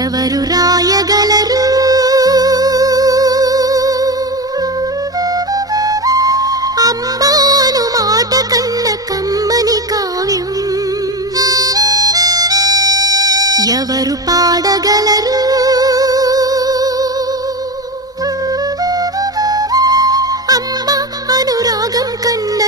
ఎవరు రాయగలరు అమ్మాను మాట కన్న కమ్మని కావ్యం ఎవరు పాడగలరు అమ్మ అనురాగం కన్న